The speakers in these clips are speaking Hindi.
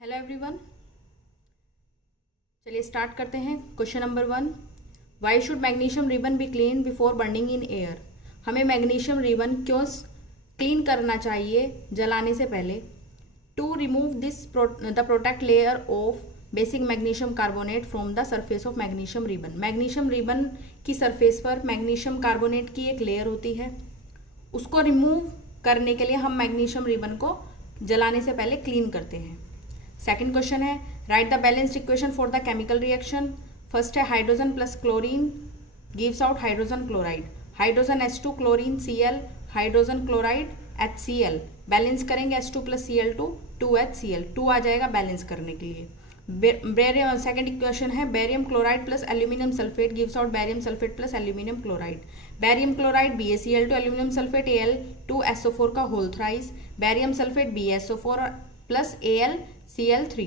हेलो एवरीवन, चलिए स्टार्ट करते हैं। Question number 1, why should magnesium ribbon be clean before burning in air. हमें मैग्नीशियम रिबन क्यों क्लीन करना चाहिए जलाने से पहले। To remove this the protect layer of basic magnesium carbonate from the surface of magnesium ribbon. Magnesium ribbon की सरफेस पर मैग्नीशियम कार्बोनेट की एक लेयर होती है, उसको रिमूव करने के लिए हम मैग्नीशियम रिबन को जलाने से पहले क्लीन करते हैं। सेकंड क्वेश्चन है, write the balanced equation for the chemical reaction. First है hydrogen plus chlorine gives out hydrogen chloride. Hydrogen H2 chlorine Cl, hydrogen chloride HCl। Balance करेंगे H2 प्लस Cl2 2HCl, 2 आ जाएगा बैलेंस करने के लिए। बेरियम सेकंड इक्वेशन है, barium chloride plus aluminium sulphate gives out barium sulphate plus aluminium chloride. Barium chloride BaCl2 aluminium sulphate Al2SO4 का whole thrice. Barium sulphate BaSO4 plus AlCl3।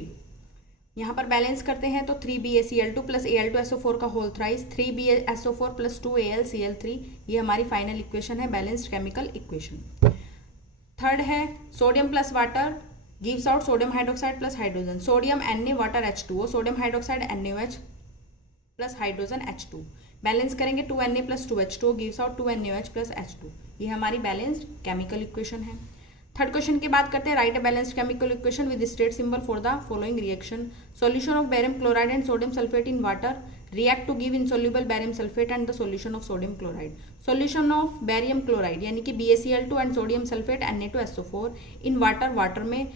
यहाँ पर बैलेंस करते हैं तो 3BaCl2 प्लस Al2SO4 का whole thrice, 3BaSO4 plus 2AlCl3। ये हमारी फाइनल इक्वेशन है, बैलेंस्ड केमिकल इक्वेशन। थर्ड है sodium plus water gives out sodium hydroxide plus hydrogen. Sodium Na water H2O, sodium hydroxide NaOH plus hydrogen H2। Balance करेंगे 2Na plus 2H2O gives out 2NaOH plus H2। ये हमारी बैलेंस्ड केमिकल इक्वेशन है। थर्ड क्वेश्चन की बात करते हैं, write a balanced chemical equation with state symbol for the following reaction. Solution of barium chloride and sodium sulphate in water react to give insoluble barium sulphate and the solution of sodium chloride. Solution of barium chloride यानी कि BaCl2 and sodium sulphate Na2SO4 in water, water में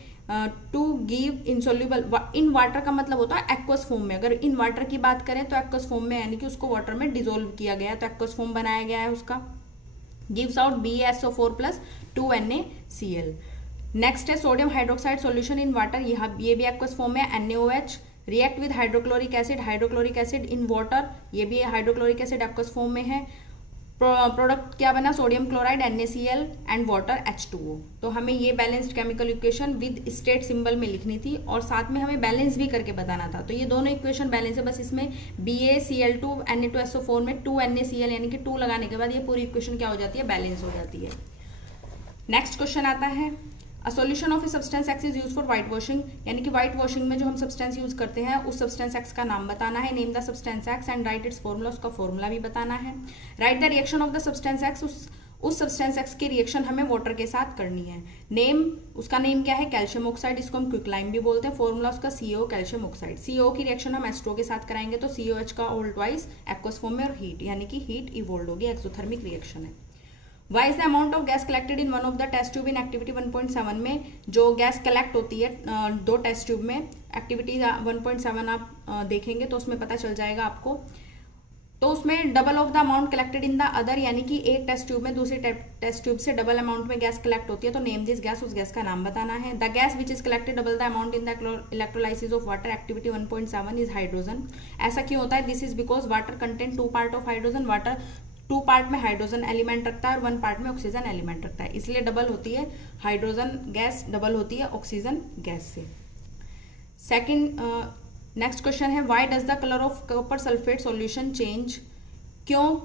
to give insoluble. In water का मतलब होता है एक्वस फॉर्म में। अगर इन वाटर की बात करें तो एक्वस फॉर्म में यानी कि उसको वाटर में डिजोल्व किया गया है, तो एक्वस फॉर्म बनाया गया है उसका। Gives out BaSO4 plus 2NaCl। Next है sodium hydroxide solution in water, ये भी एक्वस फॉर्म है NaOH। React with hydrochloric acid, hydrochloric acid in water, ये भी हाइड्रोक्लोरिक एसिड एक्वस फॉर्म में है। प्रोडक्ट क्या बना, sodium chloride NaCl and water H2O। तो हमें ये balanced chemical equation with state symbol में लिखनी थी और साथ में हमें बैलेंस भी करके बताना था। तो ये दोनों इक्वेशन बैलेंस है, बस इसमें BaCl2 Na2SO4 में 2NaCl यानी कि 2 लगाने के बाद ये पूरी इक्वेशन क्या हो जाती है, बैलेंस हो जाती है। नेक्स्ट क्वेश्चन आता है, a solution of a substance x is use for white washing. यानी कि व्हाइट वॉशिंग में जो हम सब्सटेंस यूज करते हैं उस सब्सटेंस एक्स का नाम बताना है। Name the substance x and right it's formula, उसका फॉर्मूला भी बताना है। Write the reaction of the substance x, उस सब्सटेंस एक्स की रिएक्शन हमें वाटर के साथ करनी है। नेम, उसका नेम क्या है, कैल्शियम ऑक्साइड, इसको हम क्विकलाइम भी बोलते हैं। फॉर्मूला उसका CO कैल्शियम ऑक्साइड। CO की रिएक्शन हम H2O के साथ कराएंगे तो COH का होल ट्वाइस एक्वस फॉर्म में और हीट यानी कि हीट इवोल्व होगी, एक्सोथर्मिक रिएक्शन है। Why is the amount of gas collected in one of the test tube in activity 1.7 में। जो गैस कलेक्ट होती है 2 टेस्ट ट्यूब में, एक्टिविटी 1.7 आप देखेंगे तो उसमें पता चल जाएगा आपको। तो उसमें double of the amount collected in the other, यानी कि एक टेस्ट ट्यूब में दूसरी टेस्ट ट्यूब से डबल अमाउंट में गैस कलेक्ट होती है। तो नेम दिस गैस, उस गैस का नाम बताना है। The gas which is collected double the amount in the electrolysis of water activity 1.7 is hydrogen. ऐसा क्यों होता है, this is because water content 2 part of hydrogen. Water 2 part में हाइड्रोजन एलिमेंट रखता है और 1 पार्ट में ऑक्सीजन एलिमेंट रखता है, इसलिए डबल होती है हाइड्रोजन गैस, डबल होती है ऑक्सीजन गैस से। सेकंड नेक्स्ट क्वेश्चन है, why does the colour of copper sulphate solution change. क्यों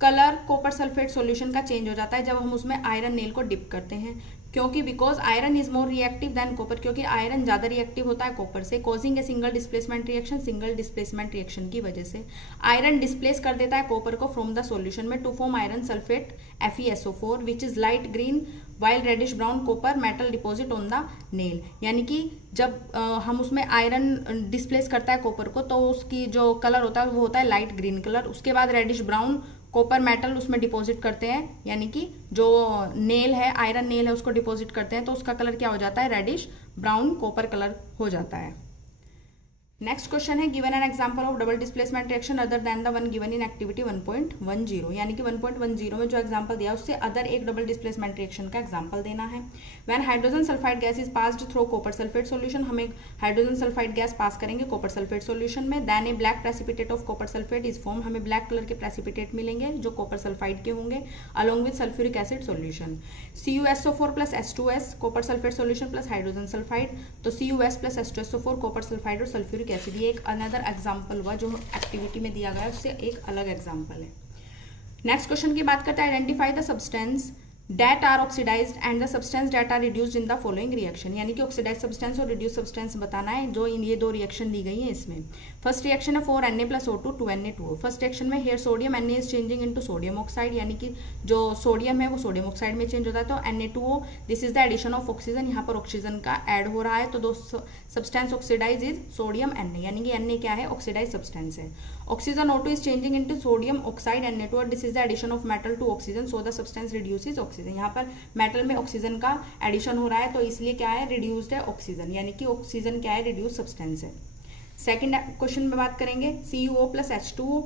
कलर कॉपर सल्फेट सॉल्यूशन का चेंज हो जाता है जब हम उसमें आयरन नेल को डिप करते हैं। क्योंकि because iron is more reactive than copper, क्योंकि आयरन ज्यादा रिएक्टिव होता है कॉपर से। Causing a single displacement reaction, single displacement reaction की वजह से आयरन डिस्प्लेस कर देता है कॉपर को फ्रॉम द सॉल्यूशन में to form iron sulphate FeSO4 which is light green while reddish brown copper metal deposit on the nail. यानी कि जब हम उसमें आयरन डिस्प्लेस करता है कॉपर को तो उसकी जो कलर होता है वो होता है लाइट ग्रीन कलर। उसके बाद रेडिश ब्राउन कॉपर मेटल उसमें डिपॉजिट करते हैं, यानी कि जो नेल है, आयरन नेल है, उसको डिपॉजिट करते हैं तो उसका कलर क्या हो जाता है, रेडिश ब्राउन कॉपर कलर हो जाता है। नेक्स्ट क्वेश्चन है, given an example of double displacement reaction other than the one given in activity 1.10। यानी कि 1.10 में जो एग्जांपल दिया उससे अदर एक डबल डिस्प्लेसमेंट रिएक्शन का एग्जांपल देना है। When hydrogen sulphide gas is passed through copper sulphate solution, हमें हाइड्रोजन सल्फाइड गैस पास करेंगे कॉपर सल्फेट सॉल्यूशन में। Then a black precipitate of copper sulphate is form, हमें ब्लैक कलर के प्रेसिपिटेट मिलेंगे जो कॉपर सल्फाइड के होंगे along with sulphuric acid solution. CuSO4 plus H2S copper sulphate solution plus hydrogen sulphide, तो CuS plus H2SO4 copper sulphide और सल्फ्यूरिक एसिड, ये एक अनदर एग्जाम्पल हुआ जो एक्टिविटी में दिया गया है, उससे एक अलग एग्जाम्पल है। नेक्स्ट क्वेश्चन की बात करते हैं, identify the substance that are oxidized and the substance that are reduced in the following reaction, यानी कि ऑक्सीडाइज सब्सटेंस और रिड्यूस सब्सटेंस बताना है जो इन ये दो रिएक्शन दी गई हैं इसमें। फर्स्ट रिएक्शन है 4Na + O2 2Na2O। First reaction में here sodium Na is changing into sodium oxide, यानी कि जो सोडियम है वो सोडियम ऑक्साइड में चेंज होता है, तो Na2O this is the addition of oxygen, यहाँ पर ऑक्सीजन का ऐड हो रहा है, तो दो substance oxidise is sodium Na, यानी कि Na क्या है, ऑक्सीडाइज सब्सटेंस है। Oxygen O2 is changing into sodium oxide Na2 और this is the addition of metal to oxygen, so the substance reduces oxygen. यहाँ पर मेटल में ऑक्सीजन का एडिशन हो रहा है तो इसलिए क्या है, रिड्यूस्ड है ऑक्सीजन, यानी कि ऑक्सीजन क्या है, रिड्यूस सब्सटेंस है। सेकंड क्वेश्चन में बात करेंगे CuO + H2O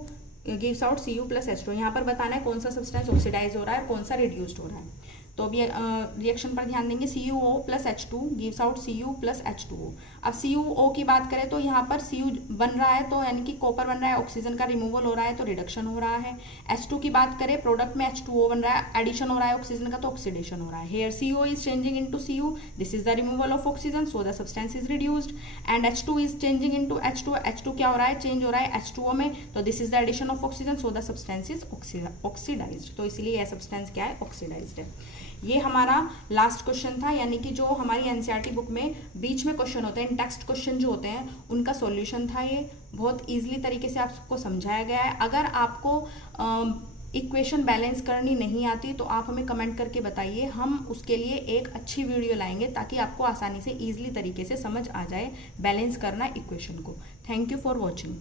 gives out Cu + H2O। यहाँ पर बताना है कौन सा सब्सटेंस ऑक्सीडाइज हो रहा है, कौन सा रिड्यूस्ड हो रहा है। तो अभी रिएक्शन पर ध्यान देंगे, CuO + H2 gives out Cu + H2O। अब CuO की बात करें तो यहाँ पर Cu बन रहा है तो यानी कि कॉपर बन रहा है, ऑक्सीजन का रिमूवल हो रहा है तो रिडक्शन हो रहा है। H2 की बात करें, प्रोडक्ट में H2O बन रहा है, एडिशन हो रहा है ऑक्सीजन का तो ऑक्सीडेशन हो रहा है। Here CO is changing into Cu, this is the removal of oxygen, so the substance is reduced. And H2 is changing into H2, H2 क्या हो रहा है, चेंज हो रहा है H2O में, तो this is the addition of oxygen, so the substance is oxidised, तो इसीलिए यह सब्सटेंस क्या है, ऑक्सीडाइज्ड है। ये हमारा लास्ट क्वेश्चन था, यानी कि जो हमारी एनसीईआरटी बुक में बीच में क्वेश्चन होते हैं, टेक्स्ट क्वेश्चन जो होते हैं उनका सॉल्यूशन था। ये बहुत इजीली तरीके से आपको समझाया गया है। अगर आपको इक्वेशन बैलेंस करनी नहीं आती तो आप हमें कमेंट करके बताइए, हम उसके लिए एक अच्छी वीडियो लाएंगे ताकि आपको आसानी से ईजिली तरीके से समझ आ जाए बैलेंस करना इक्वेशन को। Thank you for watching.